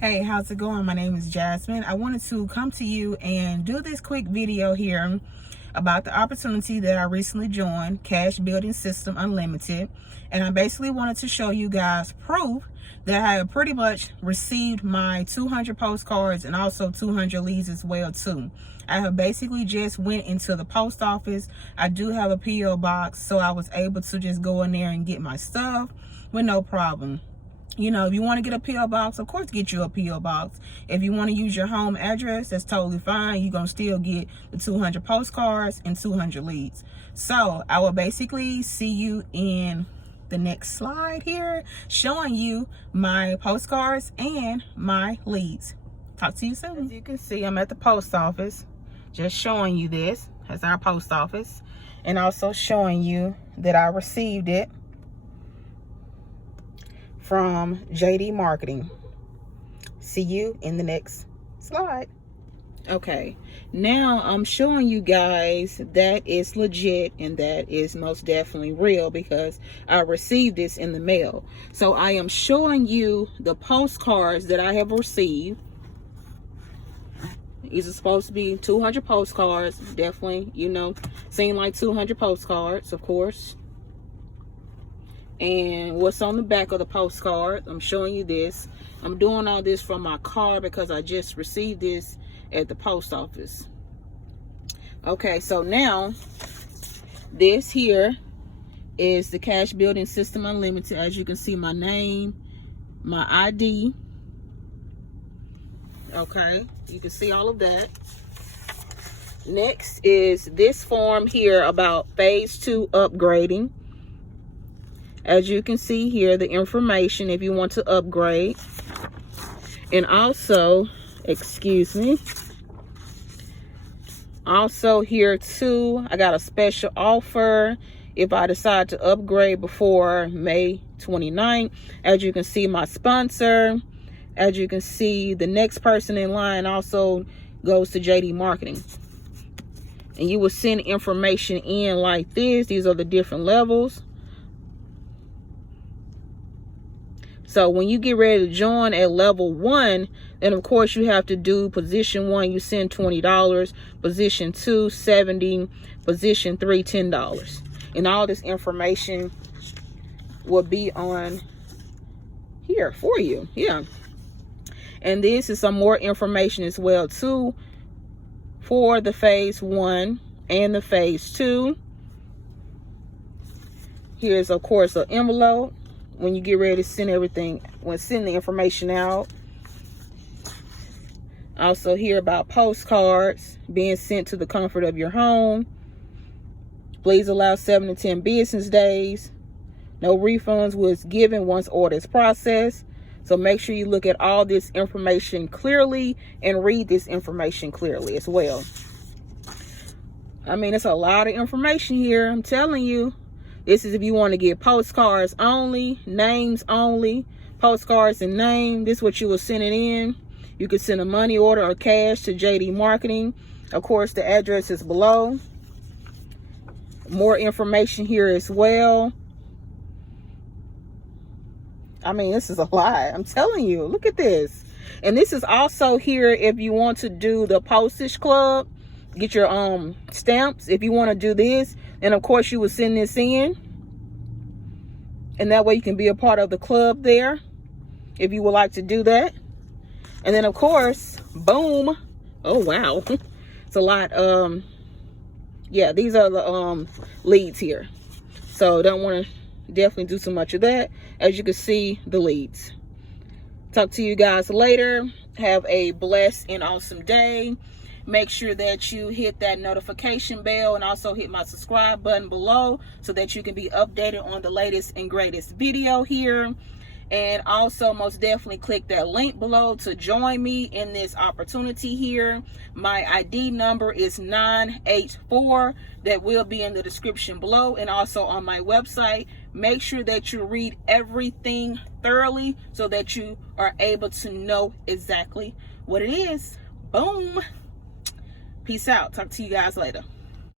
Hey, how's it going? My name is Jasmine. I wanted to come to you and do this quick video here about the opportunity that I recently joined, Cash Building System Unlimited. And I basically wanted to show you guys proof that I have pretty much received my 200 postcards and also 200 leads as well too. I have basically just went into the post office. I do have a P.O. box, so I was able to just go in there and get my stuff with no problem. You know, if you want to get a P.O. box, of course, get you a P.O. box. If you want to use your home address, that's totally fine. You're going to still get the 200 postcards and 200 leads. So I will basically see you in the next slide here, showing you my postcards and my leads. Talk to you soon. As you can see, I'm at the post office, just showing you this. That's our post office. And also showing you that I received it from JD Marketing. See you in the next slide. Okay, now I'm showing you guys that is legit and that is most definitely real because I received this in the mail. So I am showing you the postcards that I have received. These are supposed to be 200 postcards. Definitely, you know, seem like 200 postcards, of course. And what's on the back of the postcard, I'm showing you this. I'm doing all this from my car because I just received this at the post office. Okay, so now this here is the Cash Building System Unlimited. As you can see, my name, my ID. Okay, you can see all of that. Next is this form here about phase 2 upgrading. As you can see here, the information if you want to upgrade. And also, excuse me, also here too, I got a special offer if I decide to upgrade before May 29th. As you can see, my sponsor. As you can see, the next person in line also goes to JD Marketing. And you will send information in like this. These are the different levels. So when you get ready to join at level 1, then of course you have to do position 1, you send $20, position 2, $70, position 3, $10. And all this information will be on here for you. Yeah. And this is some more information as well too for the phase 1 and the phase 2. Here's of course an envelope when you get ready to send everything, send the information out. Also hear about postcards being sent to the comfort of your home. Please allow 7 to 10 business days. No refunds was given once order is processed. So make sure you look at all this information clearly and read this information clearly as well. I mean, it's a lot of information here, I'm telling you. This is if you want to get postcards only, names only, postcards and name. This is what you will send it in. You can send a money order or cash to JD Marketing. Of course, the address is below. More information here as well. I mean, this is a lot. I'm telling you, look at this. And this is also here if you want to do the postage club. Get your stamps. If you want to do this, and of course you will send this in. And that way you can be a part of the club there if you would like to do that. And then of course, boom. Oh wow. It's a lot. Yeah, these are the leads here. So don't want to definitely do too much of that. As you can see, the leads. Talk to you guys later. Have a blessed and awesome day. Make sure that you hit that notification bell and also hit my subscribe button below so that you can be updated on the latest and greatest video here. And also most definitely click that link below to join me in this opportunity here. My ID number is 984. That will be in the description below and also on my website. Make sure that you read everything thoroughly so that you are able to know exactly what it is. Boom. Peace out. Talk to you guys later.